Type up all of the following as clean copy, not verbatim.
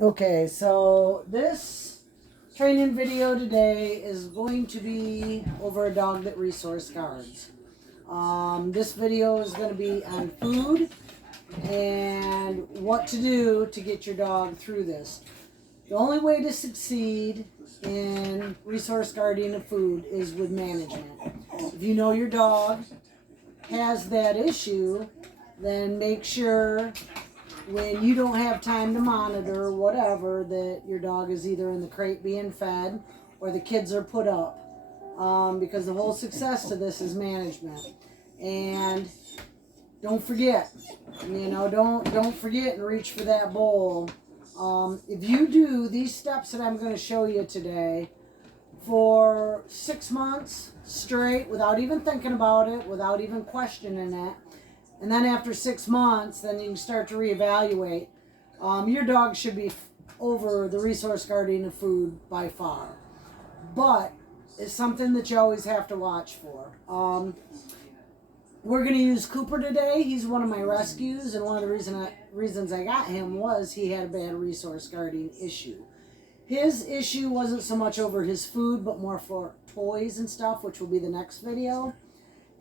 Okay, so this training video today is going to be over a dog that resource guards. This video is going to be on food and what to do to get your dog through this. The only way to succeed in resource guarding of food is with management. If you know your dog has that issue, then make sure when you don't have time to monitor whatever that your dog is either in the crate being fed or the kids are put up, because the whole success to this is management. And don't forget, don't forget and reach for that bowl. If you do these steps that I'm going to show you today for 6 months straight without even thinking about it, without even questioning it, and then after 6 months, then you can start to reevaluate. Your dog should be over the resource guarding of food by far. But it's something that you always have to watch for. We're going to use Cooper today. He's one of my rescues, and one of the reasons I got him was he had a bad resource guarding issue. His issue wasn't so much over his food, but more for toys and stuff, which will be the next video.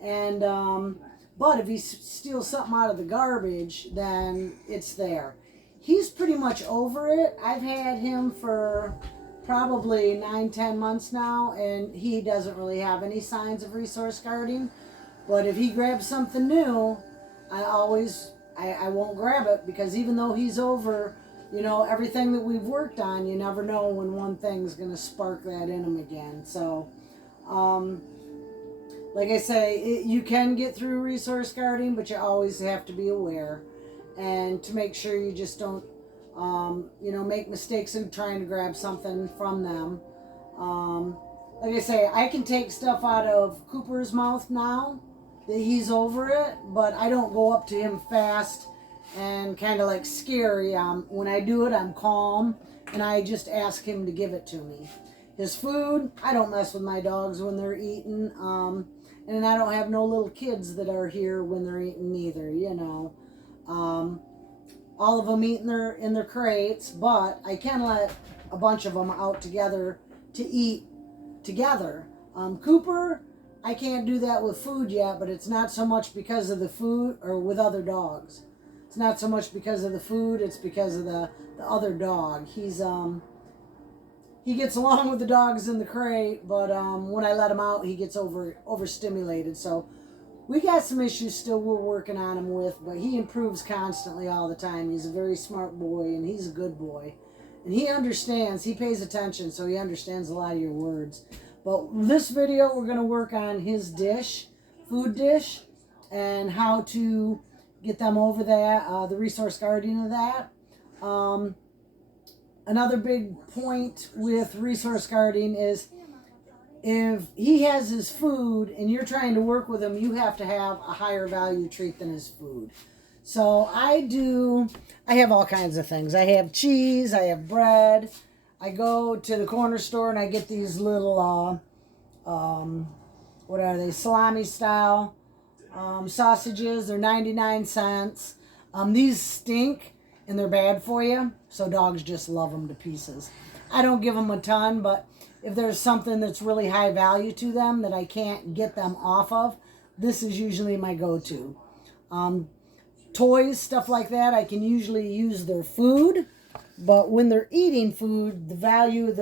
And but if he steals something out of the garbage, then it's there. He's pretty much over it. I've had him for probably 9-10 months now, and he doesn't really have any signs of resource guarding. But if he grabs something new, I won't grab it, because even though he's over, everything that we've worked on, you never know when one thing's going to spark that in him again. So, like I say, you can get through resource guarding, but you always have to be aware and to make sure you just don't, make mistakes in trying to grab something from them. Like I say, I can take stuff out of Cooper's mouth now that he's over it, but I don't go up to him fast and kind of like scary. When I do it, I'm calm, and I just ask him to give it to me. His food, I don't mess with my dogs when they're eating. And I don't have no little kids that are here when they're eating either, all of them eat in their crates, but I can let a bunch of them out together to eat together. Cooper, I can't do that with food yet, but it's not so much because of the food, or with other dogs. It's not so much because of the food, it's because of the other dog. He gets along with the dogs in the crate, but when I let him out, he gets overstimulated. So we got some issues still we're working on him with, but he improves constantly all the time. He's a very smart boy, and he's a good boy. And he understands, he pays attention, so he understands a lot of your words. But this video, we're going to work on his dish, food dish, and how to get them over that, the resource guarding of that. Another big point with resource guarding is if he has his food and you're trying to work with him, you have to have a higher value treat than his food. So I have all kinds of things. I have cheese, I have bread. I go to the corner store and I get these little, what are they, salami style sausages. They're 99 cents. These stink and they're bad for you, so dogs just love them to pieces. I don't give them a ton, but if there's something that's really high value to them that I can't get them off of, this is usually my go-to. Toys, stuff like that, I can usually use their food, but when they're eating food, the value of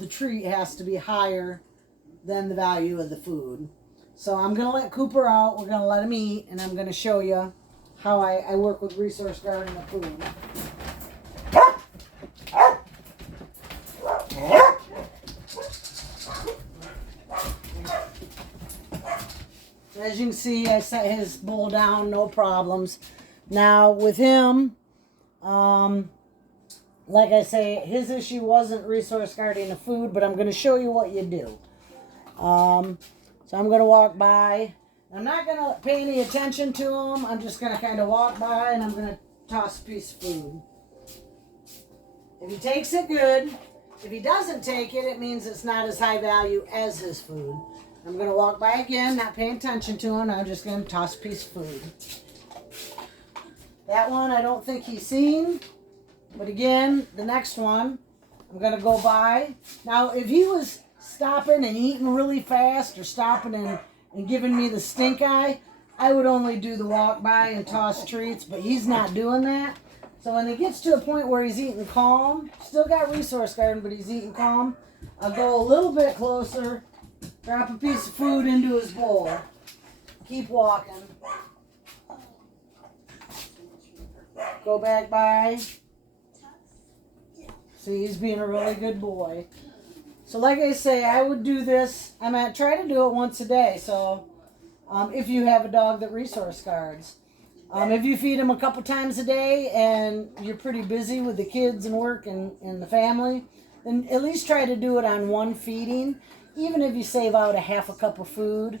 the treat has to be higher than the value of the food. So I'm going to let Cooper out, we're going to let him eat, and I'm going to show you how I work with resource guarding the food. As you can see, I set his bowl down, no problems. Now with him, like I say, his issue wasn't resource guarding the food, but I'm going to show you what you do. So I'm going to walk by. I'm not going to pay any attention to him. I'm just going to kind of walk by and I'm going to toss a piece of food. If he takes it, good. If he doesn't take it, it means it's not as high value as his food. I'm going to walk by again, not paying attention to him. I'm just going to toss a piece of food. That one I don't think he's seen. But again, the next one, I'm going to go by. Now, if he was stopping and eating really fast or stopping and giving me the stink eye, I would only do the walk by and toss treats, but he's not doing that. So when it gets to a point where he's eating calm, still got resource garden, but he's eating calm, I'll go a little bit closer, drop a piece of food into his bowl, keep walking, go back by. See, he's being a really good boy. So like I say, I would do this. I'm going to try to do it once a day. So if you have a dog that resource guards. If you feed him a couple times a day and you're pretty busy with the kids and work and the family, then at least try to do it on one feeding. Even if you save out a half a cup of food,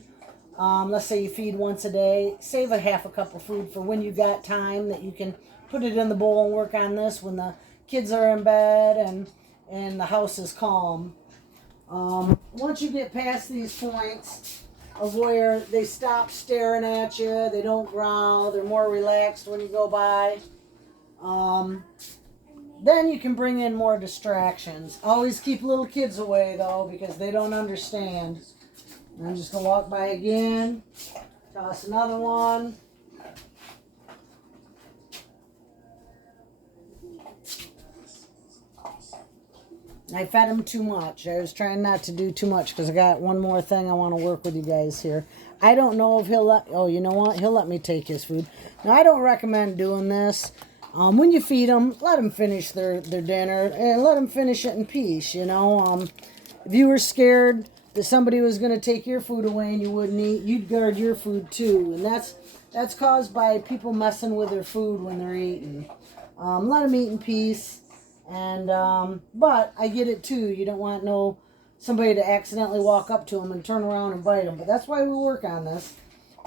let's say you feed once a day, save a half a cup of food for when you got time that you can put it in the bowl and work on this when the kids are in bed and the house is calm. Once you get past these points of where they stop staring at you, they don't growl, they're more relaxed when you go by, then you can bring in more distractions. Always keep little kids away though, because they don't understand. And I'm just going to walk by again, toss another one. I fed him too much. I was trying not to do too much because I got one more thing I want to work with you guys here. I don't know if he'll let... Oh, you know what? He'll let me take his food. Now, I don't recommend doing this. When you feed them, let them finish their dinner and let them finish it in peace, you know. If you were scared that somebody was going to take your food away and you wouldn't eat, you'd guard your food too. And that's caused by people messing with their food when they're eating. Let them eat in peace. And but I get it too. You don't want somebody to accidentally walk up to them and turn around and bite them. But that's why we work on this.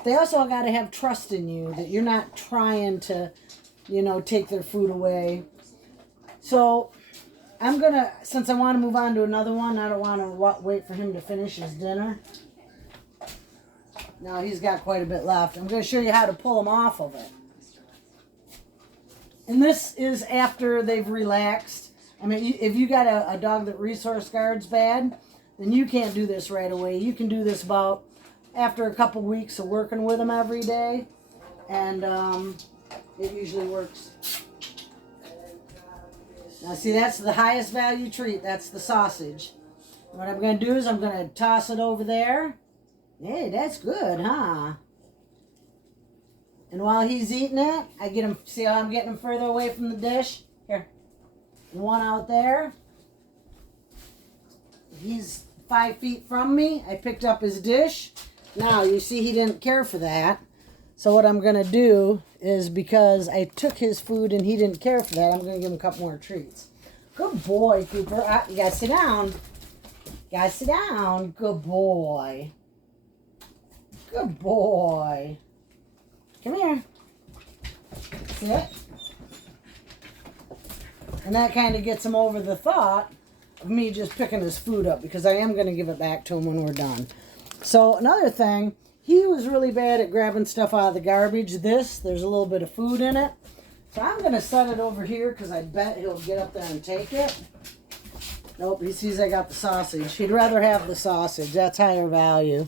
They also got to have trust in you that you're not trying to, take their food away. So I'm gonna, since I want to move on to another one, I don't want to wait for him to finish his dinner. Now he's got quite a bit left. I'm going to show you how to pull him off of it. And this is after they've relaxed. I mean, if you got a dog that resource guards bad, then you can't do this right away. You can do this about after a couple weeks of working with them every day. And it usually works. Now, see, that's the highest value treat. That's the sausage. What I'm going to do is I'm going to toss it over there. Hey, that's good, huh? And while he's eating it, I get him, see how I'm getting him further away from the dish? Here. And one out there. He's 5 feet from me. I picked up his dish. Now, you see he didn't care for that. So what I'm going to do is, because I took his food and he didn't care for that, I'm going to give him a couple more treats. Good boy, Cooper. You got to sit down. You got to sit down. Good boy. Good boy. Come here. Sit. And that kind of gets him over the thought of me just picking his food up, because I am going to give it back to him when we're done. So another thing, he was really bad at grabbing stuff out of the garbage. There's a little bit of food in it. So I'm going to set it over here because I bet he'll get up there and take it. Nope, he sees I got the sausage. He'd rather have the sausage. That's higher value.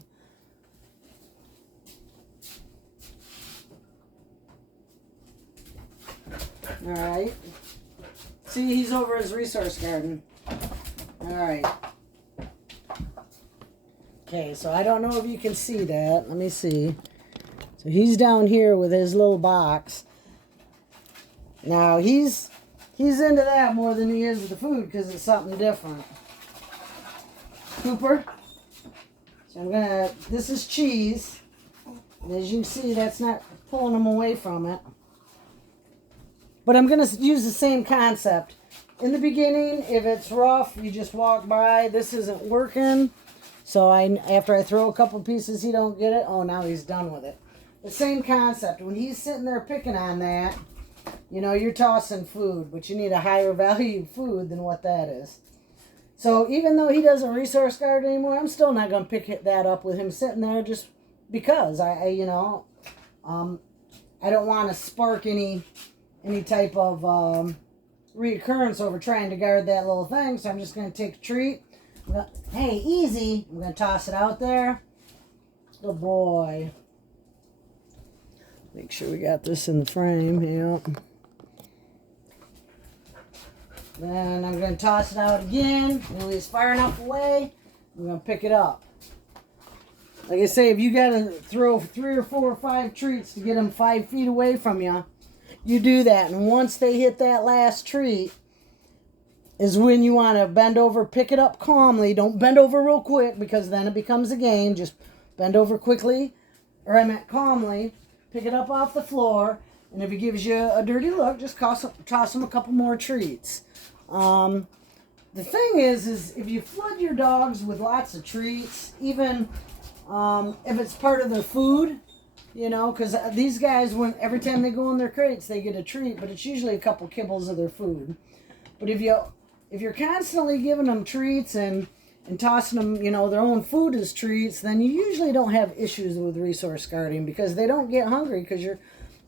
All right. See, he's over his resource garden. All right. Okay, so I don't know if you can see that. Let me see. So he's down here with his little box. Now, he's into that more than he is with the food because it's something different. Cooper. So I'm going to, this is cheese. And as you can see, that's not pulling him away from it. But I'm going to use the same concept. In the beginning, if it's rough, you just walk by. This isn't working. So after I throw a couple pieces, he don't get it. Oh, now he's done with it. The same concept. When he's sitting there picking on that, you're tossing food. But you need a higher value food than what that is. So even though he doesn't resource guard anymore, I'm still not going to pick that up with him sitting there just because. I don't want to spark any type of, reoccurrence over trying to guard that little thing, so I'm just going to take a treat. Hey, easy. I'm going to toss it out there. Good boy. Make sure we got this in the frame. Yep. Then I'm going to toss it out again. When he's far enough away, I'm going to pick it up. Like I say, if you got to throw 3 or 4 or 5 treats to get them 5 feet away from you, you do that. And once they hit that last treat is when you want to bend over, pick it up calmly. Don't bend over real quick because then it becomes a game. Just bend over quickly, or I meant calmly. Pick it up off the floor. And if he gives you a dirty look, just toss him a couple more treats. The thing is if you flood your dogs with lots of treats, even if it's part of their food, you know, because these guys, every time they go in their crates, they get a treat, but it's usually a couple kibbles of their food. But if you're constantly giving them treats and tossing them, you know, their own food as treats, then you usually don't have issues with resource guarding because they don't get hungry because you're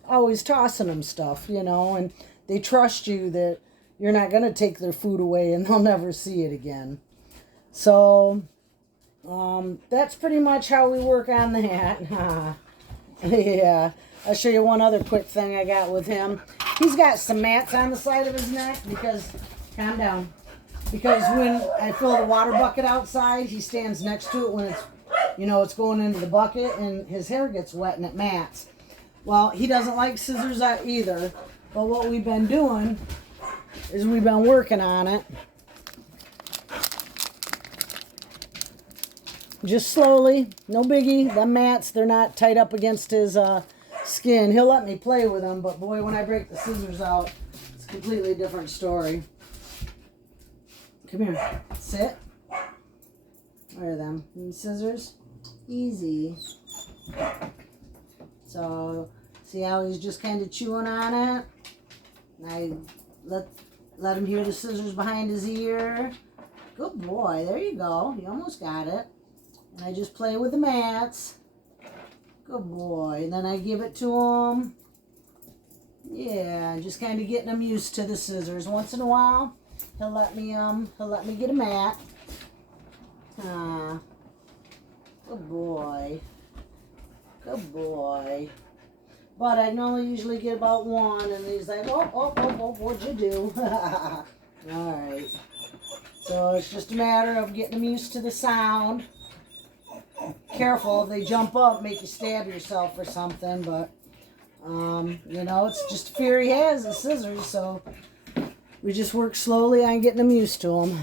always tossing them stuff, you know, and they trust you that you're not going to take their food away and they'll never see it again. So that's pretty much how we work on that. Yeah, I'll show you one other quick thing I got with him. He's got some mats on the side of his neck because, calm down, because when I fill the water bucket outside, he stands next to it when it's, you know, it's going into the bucket and his hair gets wet and it mats. Well, he doesn't like scissors either, but what we've been doing is we've been working on it. Just slowly, no biggie. The mats, they're not tight up against his skin. He'll let me play with them, but boy, when I break the scissors out, it's a completely different story. Come here, sit. Where are them? Scissors? Easy. So, see how he's just kind of chewing on it? And I let him hear the scissors behind his ear. Good boy, there you go. You almost got it. And I just play with the mats. Good boy. And then I give it to him. Yeah, just kind of getting him used to the scissors. Once in a while, he'll let me get a mat. Good boy. Good boy. But I can only usually get about one, and he's like, oh, what'd you do? All right. So it's just a matter of getting him used to the sound. Careful, if they jump up, make you stab yourself or something, but, you know, it's just fear he has, the scissors, so we just work slowly on getting him used to them.